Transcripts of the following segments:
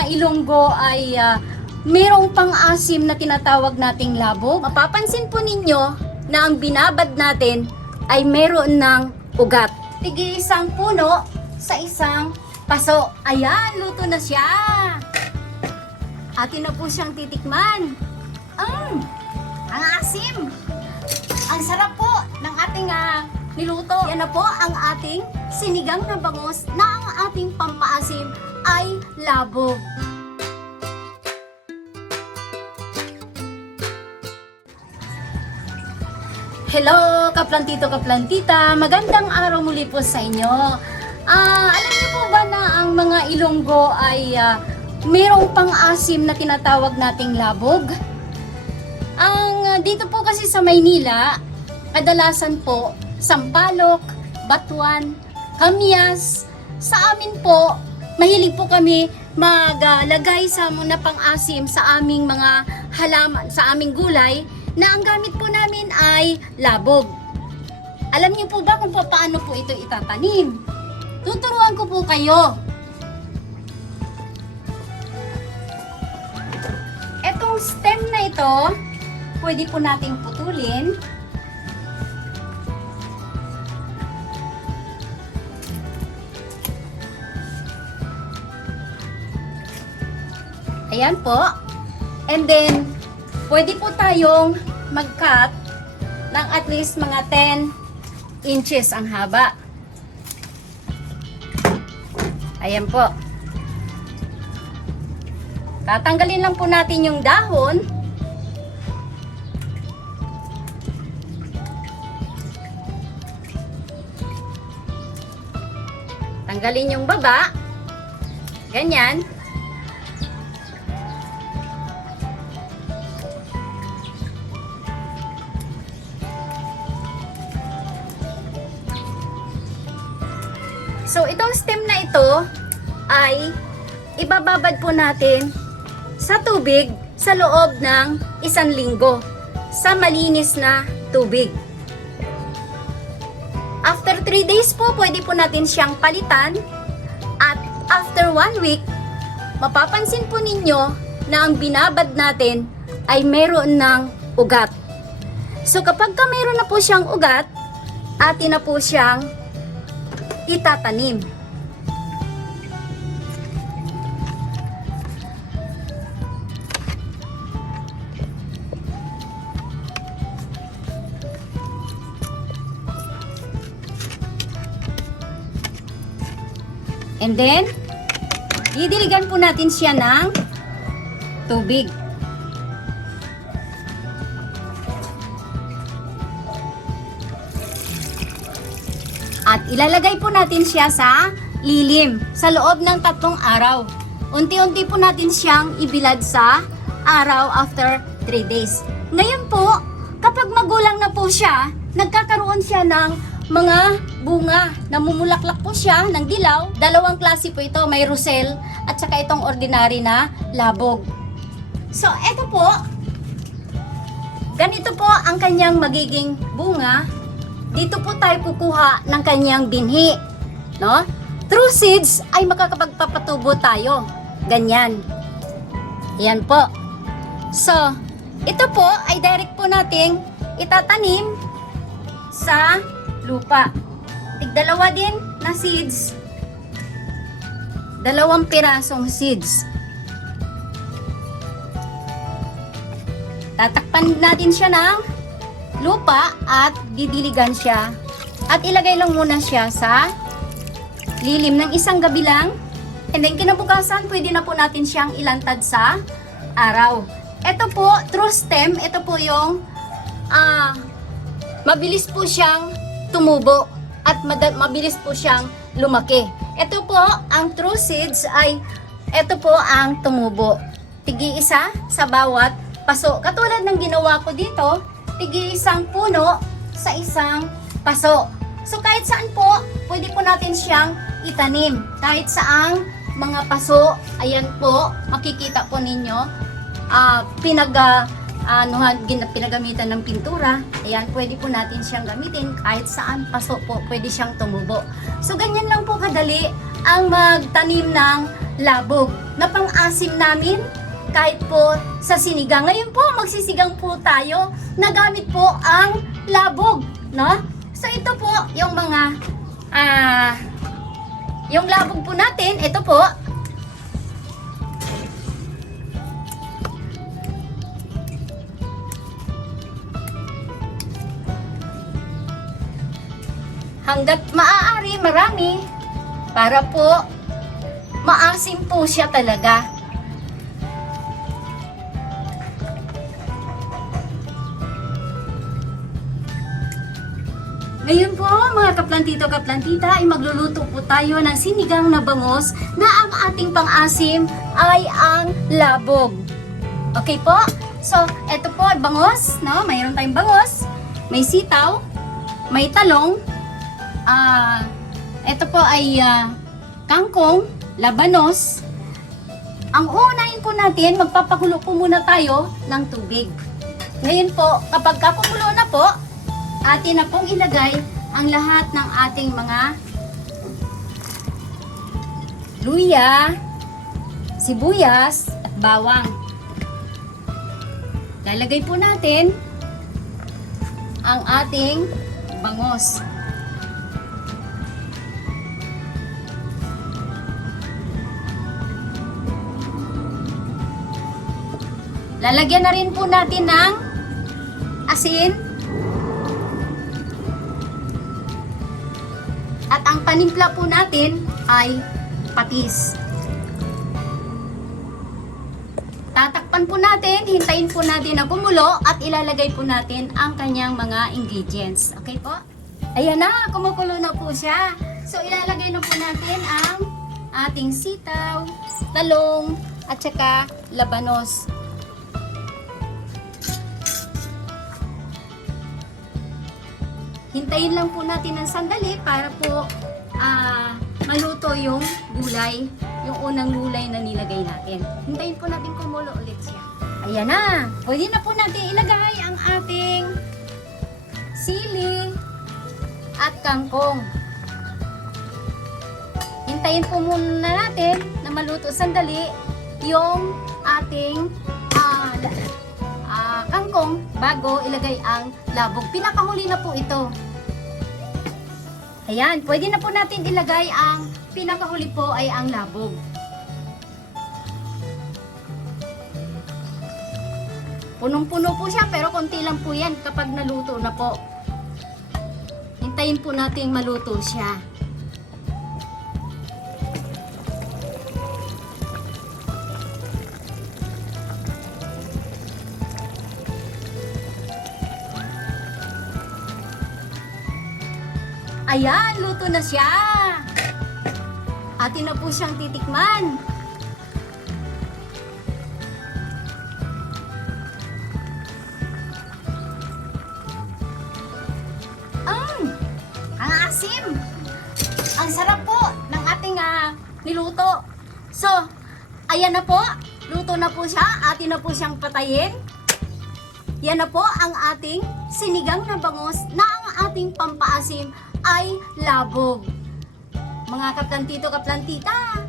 mga Ilonggo ay ah, mayroong pang-asim na tinatawag nating labog. Mapapansin po ninyo na ang binabad natin ay mayroon ng ugat. Tigi isang puno sa isang paso. Ayan, luto na siya. Atin na po siyang titikman. Mm, ang asim. Ang sarap po ng ating ah, niluto. Yan na po ang ating sinigang na bangus na ang ating pampaasim ay labog. Hello, kaplantito, kaplantita. Magandang araw muli po sa inyo. Ah, alam niyo po ba na ang mga Ilonggo ay ah, mayroong pang-asim na tinatawag nating labog? Ang ah, dito po kasi sa Maynila, kadalasan po sampalok, batuan, kamyas. Sa amin po, mahilig po kami maglagay sa muna pang-asim sa aming mga halaman, sa aming gulay na ang gamit po namin ay labog. Alam niyo po ba kung paano po ito itatanim? Tuturuan ko po kayo. Etong stem na ito, pwede po nating putulin. Ayan po. And then, pwede po tayong mag-cut ng at least mga 10 inches ang haba. Ayan po. Tatanggalin lang po natin yung dahon. Tanggalin yung baba. Ganyan. Ito ay ibababad po natin sa tubig sa loob ng isang linggo sa malinis na tubig. After 3 days po, pwede po natin siyang palitan at after 1 week, mapapansin po ninyo na ang binabad natin ay meron ng ugat. So kapag ka meron na po siyang ugat, atin na po siyang itatanim. And then, didiligan po natin siya ng tubig. At ilalagay po natin siya sa lilim sa loob ng tatlong araw. Unti-unti po natin siyang ibilad sa araw after 3 days. Ngayon po, kapag magulang na po siya, nagkakaroon siya ng mga bunga. Namumulaklak po siya ng dilaw. Dalawang klase po ito, may rosel at saka itong ordinary na labog. So, eto po, ganito po ang kanyang magiging bunga dito po tayo kukuha ng kanyang binhi. No? Through seeds ay makakapagpapatubo tayo. Ganyan. Yan po. So, ito po ay direct po nating itatanim sa lupa. Tigdalawa din na seeds. Dalawang pirasong seeds. Tatakpan natin siya ng lupa at didiligan siya at ilagay lang muna siya sa lilim ng isang gabi lang and then kinabukasan pwede na po natin siyang ilantad sa araw ito po true stem ito po yung ah mabilis po siyang tumubo at mabilis po siyang lumaki ito po ang true seeds ay ito po ang tumubo tigi isa sa bawat paso katulad ng ginawa ko dito tigi isang puno sa isang paso. So kahit saan po, pwede po natin siyang itanim. Kahit saang mga paso, ayan po, makikita po ninyo, ah pinag, ah, ano, pinagamitan ng pintura. Ayan, pwede po natin siyang gamitin kahit saan paso po, pwede siyang tumubo. So ganyan lang po kadali ang magtanim ng labog na pang-asim namin kahit po sa sinigang. Ngayon po, magsisigang po tayo na gamit po ang labog, no? So ito po yung mga ah yung labog po natin, ito po. Hanggat maaari, marami para po maasim po siya talaga. Ngayon po, mga kaplantito kaplantita, ay magluluto po tayo ng sinigang na bangos na ang ating pang-asim ay ang labog. Okay po? So, eto po, bangos, no? Mayroon tayong bangos, may sitaw, may talong, ah, eto po ay ah, kangkong, labanos. Ang unahin po natin, magpapakulo po muna tayo ng tubig. Ngayon po, kapag kakumulo na po, atin na pong ilagay ang lahat ng ating mga luya, sibuyas, at bawang. Lalagay po natin ang ating bangos. Lalagyan na rin po natin ng asin. At ang panimpla po natin ay patis. Tatakpan po natin, hintayin po natin na kumulo at ilalagay po natin ang kanyang mga ingredients. Okay po? Ayan na, kumukulo na po siya. So ilalagay na po natin ang ating sitaw, talong, at saka labanos. Hintayin lang po natin ng sandali para po ah, maluto yung gulay, yung unang gulay na nilagay natin. Hintayin po natin kumulo ulit siya. Ayan na! Pwede na po natin ilagay ang ating sili at kangkong. Hintayin po muna natin na maluto sandali yung ating kangkong bago ilagay ang labog. Pinakahuli na po ito. Ayan, pwede na po natin ilagay ang pinakahuli po ay ang labog. Punong-puno po siya pero konti lang po yan kapag naluto na po. Hintayin po natin maluto siya. Ayan, luto na siya. Atin na po siyang titikman. Ang, ang asim. Ang sarap po ng ating ah, niluto. So, ayan na po. Luto na po siya. Atin na po siyang patayin. Yan na po ang ating sinigang na bangos na ang ating pampaasim ay labog. Mga kaplantito kaplantita,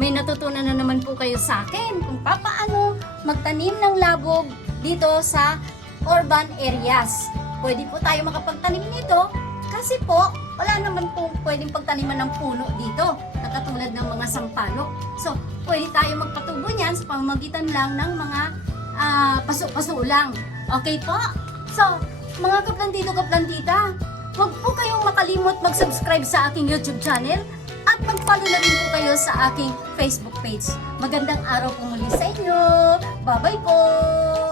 may natutunan na naman po kayo sa akin kung papaano magtanim ng labog dito sa urban areas. Pwede po tayo makapagtanim nito kasi po wala naman po pwedeng pagtaniman ng puno dito katulad ng mga sampalok. So, pwede tayo magpatubo niyan sa pamamagitan lang ng mga ah, paso-paso lang. Okay po? So, mga kaplantito kaplantita, huwag po kayong makalimot mag-subscribe sa aking YouTube channel at mag-follow na rin po kayo sa aking Facebook page. Magandang araw po muli sa inyo. Bye-bye po!